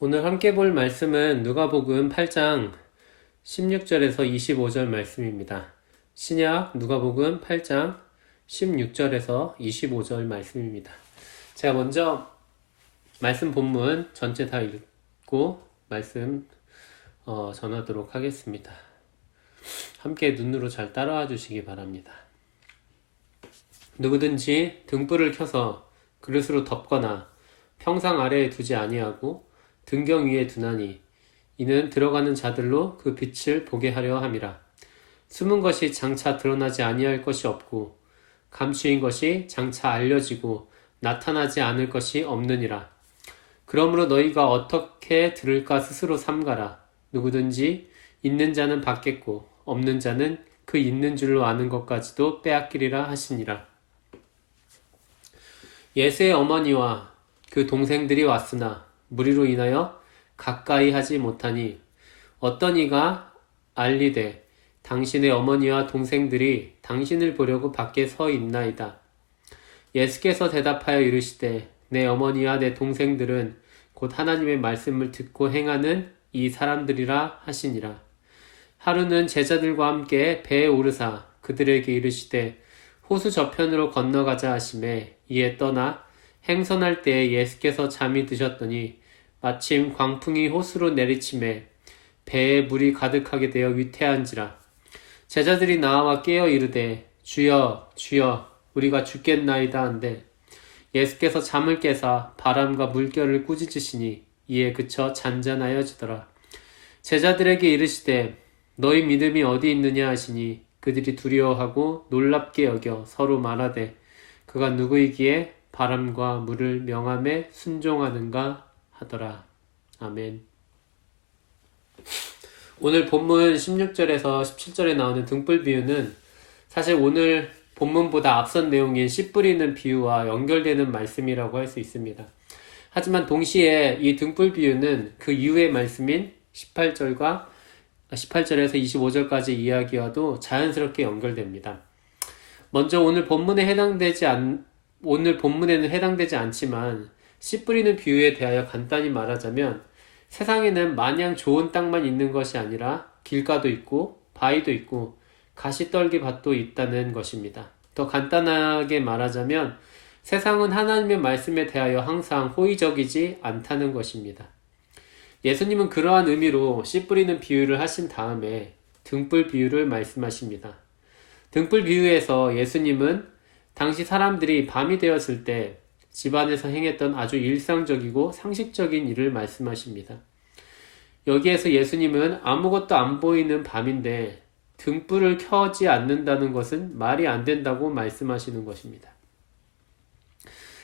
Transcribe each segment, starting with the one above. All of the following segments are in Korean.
오늘 함께 볼 말씀은 누가복음 8장 16절에서 25절 말씀입니다. 신약 누가복음 8장 16절에서 25절 말씀입니다. 제가 먼저 말씀 본문 전체 다 읽고 말씀 전하도록 하겠습니다. 함께 눈으로 잘 따라와 주시기 바랍니다. 누구든지 등불을 켜서 그릇으로 덮거나 평상 아래에 두지 아니하고 등경 위에 두나니 이는 들어가는 자들로 그 빛을 보게 하려 함이라. 숨은 것이 장차 드러나지 아니할 것이 없고 감추인 것이 장차 알려지고 나타나지 않을 것이 없느니라. 그러므로 너희가 어떻게 들을까 스스로 삼가라. 누구든지 있는 자는 받겠고 없는 자는 그 있는 줄로 아는 것까지도 빼앗기리라 하시니라. 예수의 어머니와 그 동생들이 왔으나 무리로 인하여 가까이 하지 못하니 어떤 이가 알리되 당신의 어머니와 동생들이 당신을 보려고 밖에 서 있나이다. 예수께서 대답하여 이르시되 내 어머니와 내 동생들은 곧 하나님의 말씀을 듣고 행하는 이 사람들이라 하시니라. 하루는 제자들과 함께 배에 오르사 그들에게 이르시되 호수 저편으로 건너가자 하시매 이에 떠나 행선할 때에 예수께서 잠이 드셨더니 마침 광풍이 호수로 내리침에 배에 물이 가득하게 되어 위태한지라. 제자들이 나와 깨어 이르되 주여 주여 우리가 죽겠나이다 한데 예수께서 잠을 깨사 바람과 물결을 꾸짖으시니 이에 그쳐 잔잔하여지더라. 제자들에게 이르시되 너희 믿음이 어디 있느냐 하시니 그들이 두려워하고 놀랍게 여겨 서로 말하되 그가 누구이기에 바람과 물을 명함에 순종하는가 하더라. 아멘. 오늘 본문 16절에서 17절에 나오는 등불 비유는 사실 오늘 본문보다 앞선 내용인 씨 뿌리는 비유와 연결되는 말씀이라고 할 수 있습니다. 하지만 동시에 이 등불 비유는 그 이후의 말씀인 18절에서 25절까지 이야기와도 자연스럽게 연결됩니다. 먼저 오늘 본문에는 해당되지 않지만 씨 뿌리는 비유에 대하여 간단히 말하자면 세상에는 마냥 좋은 땅만 있는 것이 아니라 길가도 있고 바위도 있고 가시떨기 밭도 있다는 것입니다. 더 간단하게 말하자면 세상은 하나님의 말씀에 대하여 항상 호의적이지 않다는 것입니다. 예수님은 그러한 의미로 씨 뿌리는 비유를 하신 다음에 등불 비유를 말씀하십니다. 등불 비유에서 예수님은 당시 사람들이 밤이 되었을 때 집안에서 행했던 아주 일상적이고 상식적인 일을 말씀하십니다. 여기에서 예수님은 아무것도 안 보이는 밤인데 등불을 켜지 않는다는 것은 말이 안 된다고 말씀하시는 것입니다.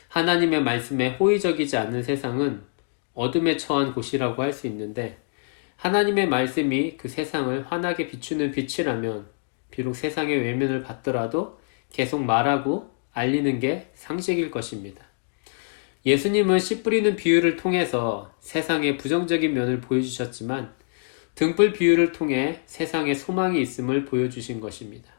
하나님의 말씀에 호의적이지 않는 세상은 어둠에 처한 곳이라고 할 수 있는데 하나님의 말씀이 그 세상을 환하게 비추는 빛이라면 비록 세상의 외면을 받더라도 계속 말하고 알리는 게 상식일 것입니다. 예수님은 씨 뿌리는 비유를 통해서 세상의 부정적인 면을 보여주셨지만 등불 비유를 통해 세상에 소망이 있음을 보여주신 것입니다.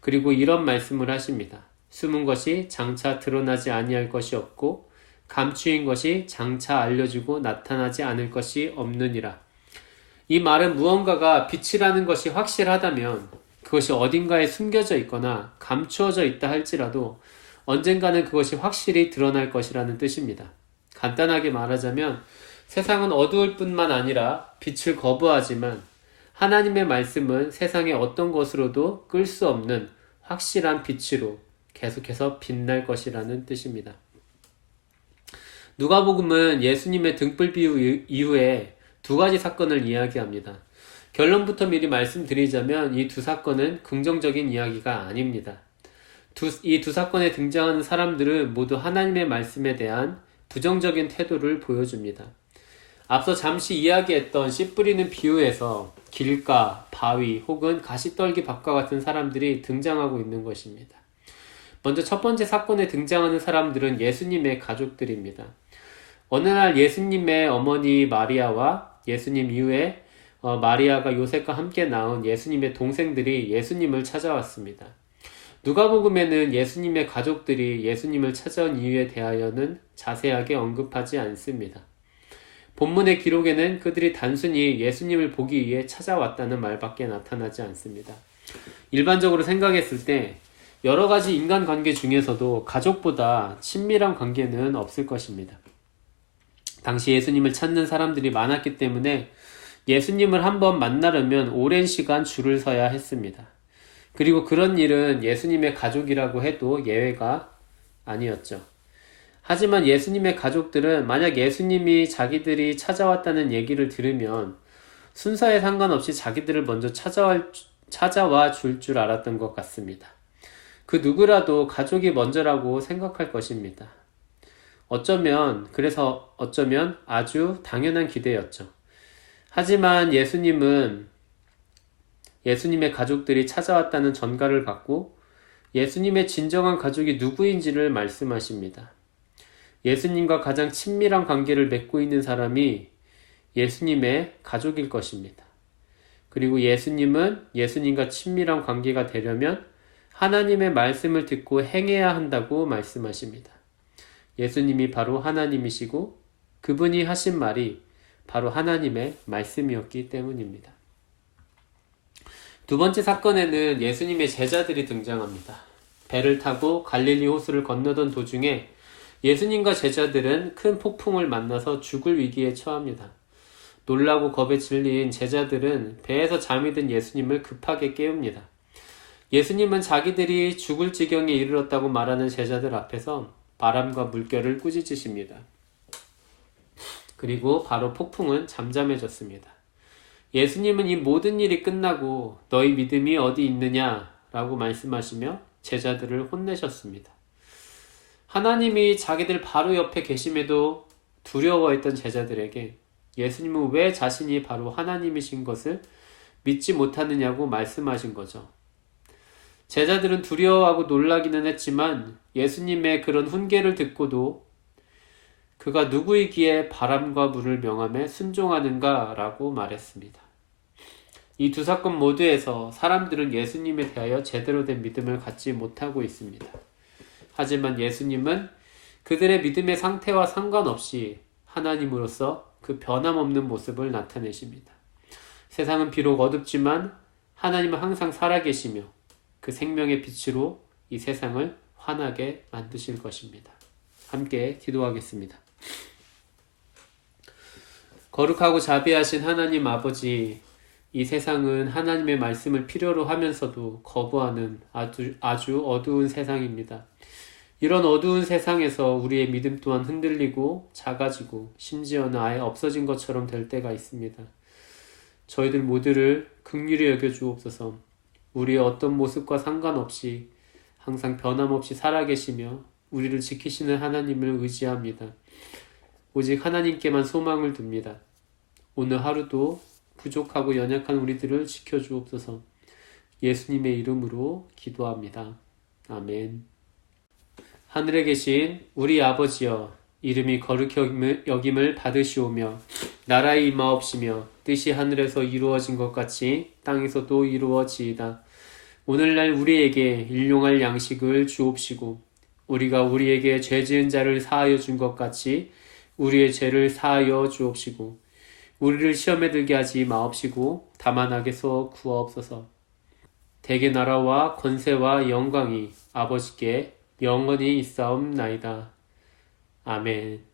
그리고 이런 말씀을 하십니다. 숨은 것이 장차 드러나지 아니할 것이 없고 감추인 것이 장차 알려지고 나타나지 않을 것이 없느니라. 이 말은 무언가가 빛이라는 것이 확실하다면 그것이 어딘가에 숨겨져 있거나 감추어져 있다 할지라도 언젠가는 그것이 확실히 드러날 것이라는 뜻입니다. 간단하게 말하자면 세상은 어두울 뿐만 아니라 빛을 거부하지만 하나님의 말씀은 세상의 어떤 것으로도 끌 수 없는 확실한 빛으로 계속해서 빛날 것이라는 뜻입니다. 누가복음은 예수님의 등불 비유 이후에 두 가지 사건을 이야기합니다. 결론부터 미리 말씀드리자면 이 두 사건은 긍정적인 이야기가 아닙니다. 이 두 사건에 등장하는 사람들은 모두 하나님의 말씀에 대한 부정적인 태도를 보여줍니다. 앞서 잠시 이야기했던 씨 뿌리는 비유에서 길가, 바위 혹은 가시떨기 밭과 같은 사람들이 등장하고 있는 것입니다. 먼저 첫 번째 사건에 등장하는 사람들은 예수님의 가족들입니다. 어느 날 예수님의 어머니 마리아와 예수님 이후에 마리아가 요셉과 함께 낳은 예수님의 동생들이 예수님을 찾아왔습니다. 누가복음에는 예수님의 가족들이 예수님을 찾아온 이유에 대하여는 자세하게 언급하지 않습니다. 본문의 기록에는 그들이 단순히 예수님을 보기 위해 찾아왔다는 말밖에 나타나지 않습니다. 일반적으로 생각했을 때 여러 가지 인간관계 중에서도 가족보다 친밀한 관계는 없을 것입니다. 당시 예수님을 찾는 사람들이 많았기 때문에 예수님을 한번 만나려면 오랜 시간 줄을 서야 했습니다. 그리고 그런 일은 예수님의 가족이라고 해도 예외가 아니었죠. 하지만 예수님의 가족들은 만약 예수님이 자기들이 찾아왔다는 얘기를 들으면 순서에 상관없이 자기들을 먼저 찾아와 줄 알았던 것 같습니다. 그 누구라도 가족이 먼저라고 생각할 것입니다. 그래서 어쩌면 아주 당연한 기대였죠. 하지만 예수님은 예수님의 가족들이 찾아왔다는 전가를 받고 예수님의 진정한 가족이 누구인지를 말씀하십니다. 예수님과 가장 친밀한 관계를 맺고 있는 사람이 예수님의 가족일 것입니다. 그리고 예수님은 예수님과 친밀한 관계가 되려면 하나님의 말씀을 듣고 행해야 한다고 말씀하십니다. 예수님이 바로 하나님이시고 그분이 하신 말이 바로 하나님의 말씀이었기 때문입니다. 두 번째 사건에는 예수님의 제자들이 등장합니다. 배를 타고 갈릴리 호수를 건너던 도중에 예수님과 제자들은 큰 폭풍을 만나서 죽을 위기에 처합니다. 놀라고 겁에 질린 제자들은 배에서 잠이 든 예수님을 급하게 깨웁니다. 예수님은 자기들이 죽을 지경에 이르렀다고 말하는 제자들 앞에서 바람과 물결을 꾸짖으십니다. 그리고 바로 폭풍은 잠잠해졌습니다. 예수님은 이 모든 일이 끝나고 너희 믿음이 어디 있느냐 라고 말씀하시며 제자들을 혼내셨습니다. 하나님이 자기들 바로 옆에 계심에도 두려워했던 제자들에게 예수님은 왜 자신이 바로 하나님이신 것을 믿지 못하느냐고 말씀하신 거죠. 제자들은 두려워하고 놀라기는 했지만 예수님의 그런 훈계를 듣고도 그가 누구이기에 바람과 물을 명함에 순종하는가 라고 말했습니다. 이 두 사건 모두에서 사람들은 예수님에 대하여 제대로 된 믿음을 갖지 못하고 있습니다. 하지만 예수님은 그들의 믿음의 상태와 상관없이 하나님으로서 그 변함없는 모습을 나타내십니다. 세상은 비록 어둡지만 하나님은 항상 살아계시며 그 생명의 빛으로 이 세상을 환하게 만드실 것입니다. 함께 기도하겠습니다. 거룩하고 자비하신 하나님 아버지, 이 세상은 하나님의 말씀을 필요로 하면서도 거부하는 아주 어두운 세상입니다. 이런 어두운 세상에서 우리의 믿음 또한 흔들리고 작아지고 심지어는 아예 없어진 것처럼 될 때가 있습니다. 저희들 모두를 긍휼히 여겨주옵소서. 우리의 어떤 모습과 상관없이 항상 변함없이 살아계시며 우리를 지키시는 하나님을 의지합니다. 오직 하나님께만 소망을 둡니다. 오늘 하루도 부족하고 연약한 우리들을 지켜주옵소서. 예수님의 이름으로 기도합니다. 아멘. 하늘에 계신 우리 아버지여, 이름이 거룩히 여김을 받으시오며 나라의 임하옵시며 뜻이 하늘에서 이루어진 것 같이 땅에서도 이루어지이다. 오늘날 우리에게 일용할 양식을 주옵시고 우리가 우리에게 죄 지은 자를 사하여 준 것 같이 우리의 죄를 사하여 주옵시고 우리를 시험에 들게 하지 마옵시고 다만 악에서 구하옵소서. 대개 나라와 권세와 영광이 아버지께 영원히 있사옵나이다. 아멘.